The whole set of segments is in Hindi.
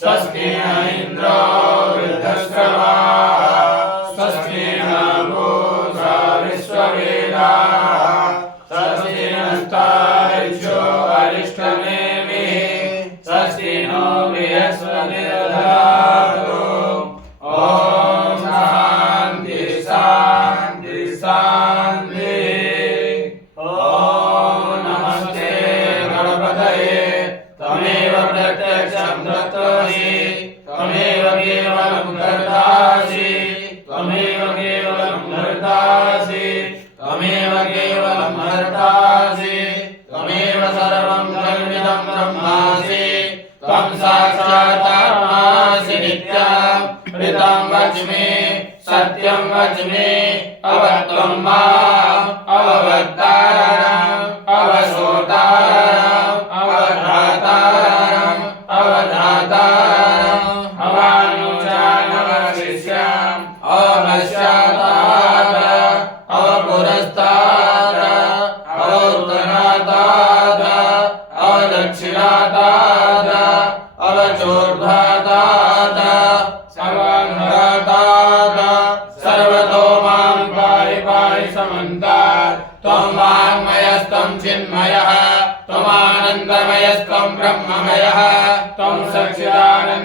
स्वस्ति इंद्रो वृद्धश्रवा स्वस्ति नमो विश्ववेदाः स्वस्ति नस्तार्क्ष्यो अरिष्टनेमिः स्वस्ति नो बृहस्पतिर्दधातु ॐ शान्ति शान्ति शान्ति। ॐ नमस्ते गणपतये तमेव प्रत्यक्षं दत्तोऽसि त्वमेव केवलं कर्तासि त्वमेव केवलं भर्तासि त्वमेव केवलं हर्तासि त्वमेव सर्वं कल्पितं ब्रह्मासि त्वं साक्षात्मासि नित्यं ऋतं वच्मि सत्यं वच्मि अवत्वं माम् अववक्तारम् अवसोतारम् अवधातारम् अवधातारम् अवानुजानवशिष्यम् अवश्यातात् अवपुरस्तात् अवोत्तरातात् अवदक्षिणातात् अवचोर्ध्वातात् सर्वघरातात् सर्वतो मां पाहि पाहि समन्तात् त्वं वाङ्मयस्त्वं चिन्मयः त्वमानन्दमयस्त्वं ब्रह्ममयः त्वं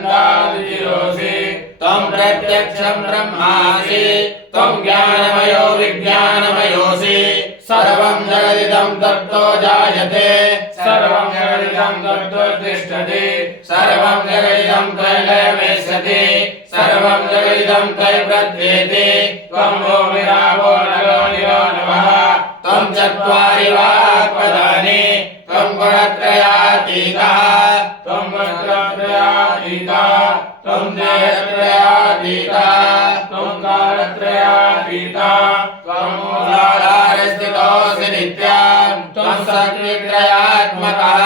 सच्चिदानन्दादिरोऽसि त्वं प्रत्यक्षं ब्रह्मासि त्वं ज्ञानमयो विज्ञानमयोऽसि सर्वं जगदिदं तत्तो जायते सर्वं जगदिदं तत्तो तिष्ठति सर्वं जगदिदं त्रैलयमेष्यति सर्वं जगदिदं त्रैप्रत्येति त्वं वो विरावो नरो निरो नमः त्वं चत्वारि वाक्पदानि त्वं गुणत्रयातीतः त्वं वस्त्रत्रयातीतः त्वं देहत्रयातीतः त्वं कालत्रयातीतः त्वं मूलाधारस्थितोऽसि नित्यं त्वं शक्तित्रयात्मकः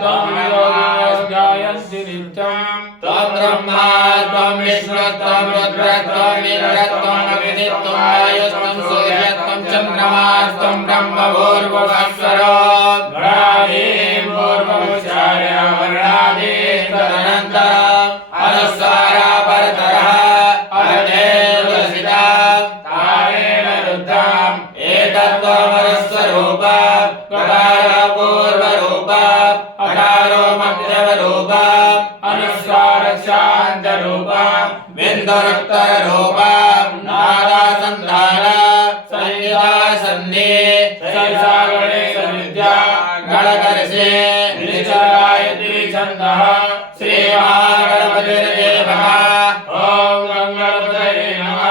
त्वं योगास्यायसि नित्यं त्वं ब्रह्मा त्वं विष्णु त्वं रुद्र त्वं इंद्र त्वं अग्नि त्वं वायुः त्वं सूर्यः त्वं चन्द्रमा त्वं ब्रह्म भूर्भुवस्वरो गणादीं पूर्वमुच्चार्य वर्णादीं तदनन्तरम् अनुस्वारा परतरः अहदेवसिता तारेण रुद्धम् एतत्त्वमनुस्वरूपम् प्रकारो पूर्वरूपम् अकारो मध्यमरूपम् अनुस्वारशान्तरूपम् बिन्दुरुत्तररूपम् नादासन्धान संहिता सन्धि सैसागणे सविद्या गणकर्षे निचरायति छन्दः श्रीमहागणपतिर्देवः ॐ गणपतये नमः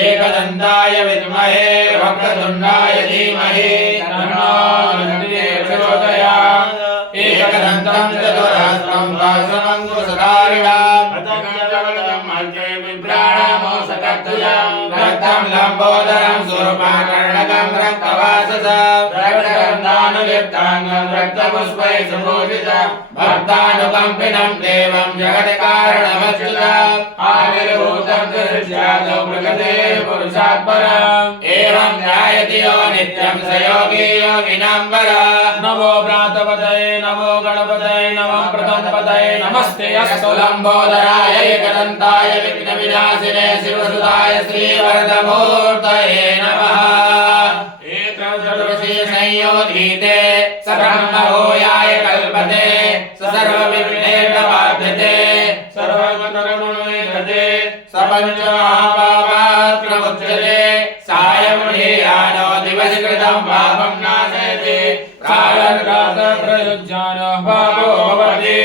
एकदन्ताय विद्महे वक्रतुण्डाय धीमहि तन्नो प्रचोदयात् एकदन्तं चतुरहस्तं सहस्रमङ्कुशधारिणम् रक्तं लम्बोदरं सूर्पाकर्णकं रक्तवाससं रक्तगन्धानुलिप्ताङ्गं रक्तपुष्पैः सुपूजितं भक्तानुकम्पिनं देवं जगत्कारणमच्युतम् आविर्भूतं दृश्यादौ प्रकृते पुरुषात् परम् एवं ध्यायति यो नित्यं स योगी योगिनां वरः। नमो भ्रातपतये नमो गणपतये नमः प्रथमपतये नमस्ते अस्तु लम्बोदराय एकदन्ताय विघ्नविनाशिने शिवसुताय श्रीवरदमूर्तये नमः। संयोधीते स ब्रह्मभूयाय कल्पते स सर्वविघ्नेभ्यो बाध्यते सर्वगुणगुणैकते स पञ्चमहापापात्प्रमुच्यते सायं ह्रीयानो दिवसि कृतं पापं नाशयति कालरात्रप्रयुज्यानो पापो भवति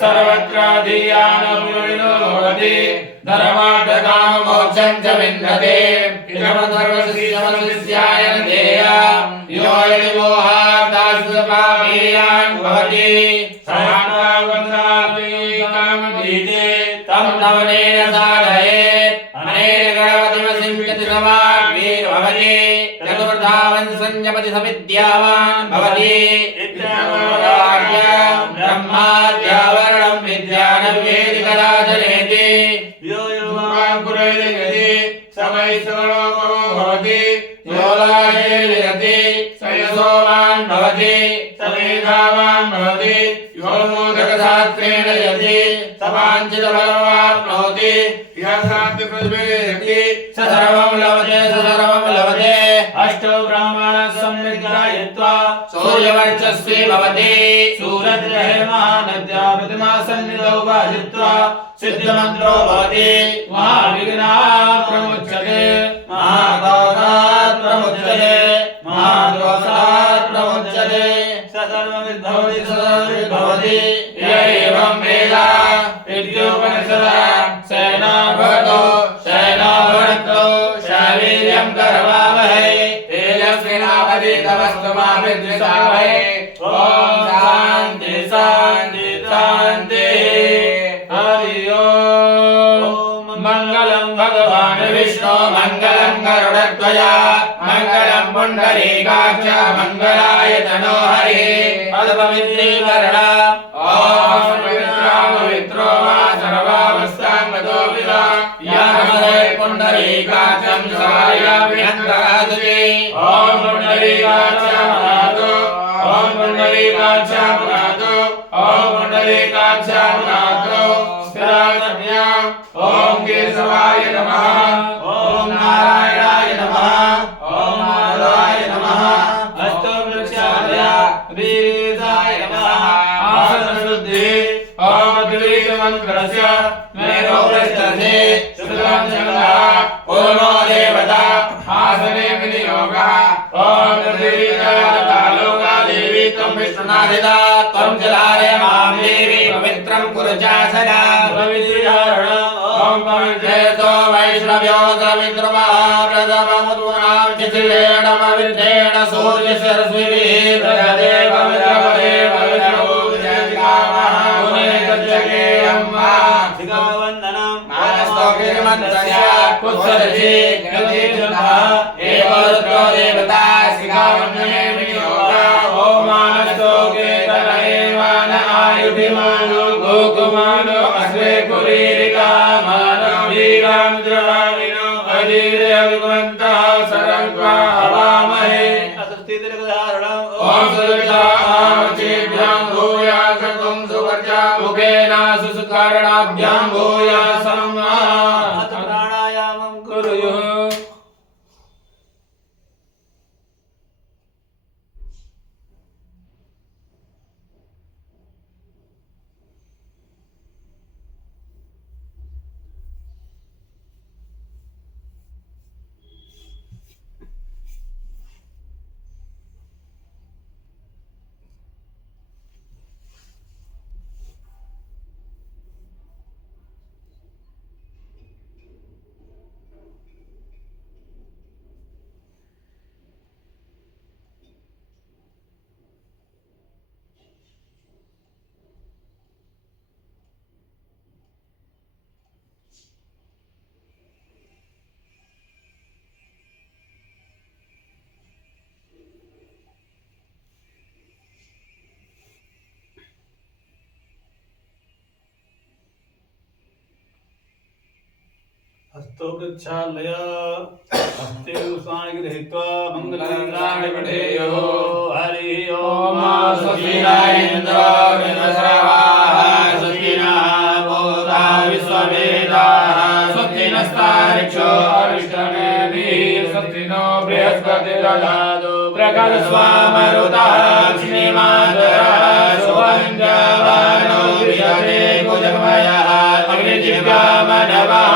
सर्वत्र धीयानो विनो भवति धर्मार्थकाममोक्षं च विन्दते इदमधर्मसिद्ध्याय देया यो यदि मोहादास्पापीयान् भवति सानावन्दापि कामधीते तं नवनेन साधयेत् अनेन गणपतिमसिंहति समाग्निर्भवति चतुर्धावन् संयमति सविद्यावान् भवति ब्रह्माद्यावरणं विद्यानं वेदिकराजनेति यो यो सूरयति समैश्वरोपो भवति योलायति सयसोवान् भवति समेधावान् भवति योमोदकशास्त्रेण यति सवाञ्छितफलमाप्नोति यशान्तिकृद्भिर्यति स सर्वं लभते अष्टो ब्राह्मणाः सम्यग्रायित्वा सूर्यवर्चस्वी भवति सूरद्रहेमानद्या प्रतिमासन्निधौ वाजित्वा सिद्धमन्त्रो भवति महाविघ्नाः प्रमुच्यते महादोषात् प्रमुच्यते महादोषात् प्रमुच्यते स सर्वविद्भवति य एवं वेद इत्युपनिषदा सेनाभवतो शावीर्यं करवावहै तेजस्विनावधीतमस्तु मा विद्विषावहै ॐ शान्ति शान्ति शान्ति हरि ओम् मङ्गलं भगवान् विष्णु मङ्गलं गरुडध्वज मङ्गलं पुण्डरीकाक्ष मङ्गलाय तनो हरिः पद्ममित्रीकरण ॐ पवित्रो वा सर्वावस्थां गतो विवा यामदे पुण्डरीकाक्षं सवायाभ्यन्तरादुजे ॐ पुण्डरीकाक्षामरातो ॐ पुण्डरीकाक्षामरातो ॐ पुण्डरीकाक्षामरातो स्थिरासम्या ॐ केशवाय नमः ॐ नारायणाय नमः ॐ माधवाय नमः हस्तो वृक्षाय वीराय नमः आसनशुद्धि ॐ द्वितीयमन्त्रस्य मेरोपृष्ठे शुक्लं चन्द्रः पूर्णो देवता आसने विनियोगः ॐ निर्दीर्घकालोका देवी त्वं विष्णुनादिता त्वं जलालय मां देवी पवित्रं कुरु चासना पवित्रीहरणम् ॐ पवित्रेतो वैष्णव्यो सविद्रुमः प्रथममुद्गुणां चित्रेण पवित्रेण सूर्यशरस्विभिः प्रजते पवित्रपदे पवित्रभूतिकामः गुणेतज्जगे अम्मा शिखावन्दनं मानस्तोकिर्मन्तस्य कुत्सरसि गतिर्जुनः एवरुद्रो देवता शिखावन्दने विनियोगः ॐ मानस्तोके तनयेवान आयुभिमानो गोकुमानो अश्वे कुलीरिका मानो वीरां द्रवामिनो अधीर्यविमन्तः सरन्त्वा हवामहे असस्तिर्गधारणम् ॐ सुरक्षामचेभ्यां भूयासकुं सुवर्चा मुखेना सुसुकारणाभ्यां भूयासं प्राणायामं कुरुयुः हस्तोपृच्छालय हस्ते उष्णानि गृहीत्वा मङ्गलानि पठेयुः हरिः ओम स्वस्तिरायेन्द्रो विनश्रवाः स्वस्तिनः भूता विश्ववेदाः स्वस्तिनस्तारिक्षो अरिष्टनेमिः स्वस्तिनो बृहस्पतिर्दधातु प्रकल्स्वामरुतः श्रीमातरः शुभञ्जवानो प्रियते भुजगमयः अग्निजिह्वामनवः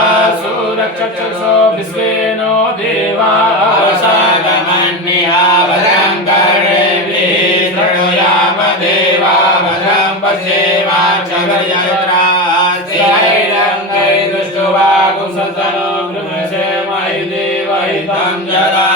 सुरक्षक्षसो विश्वेनो देवाः सागमन्या भद्रं कर्णेभिः शृणुयाम देवा भद्रं पश्येमाक्षगर्यत्राः स्थिरैरङ्गैः दृष्ट्वा कुशलतनो गृह्णसेमहि देवहितं जरा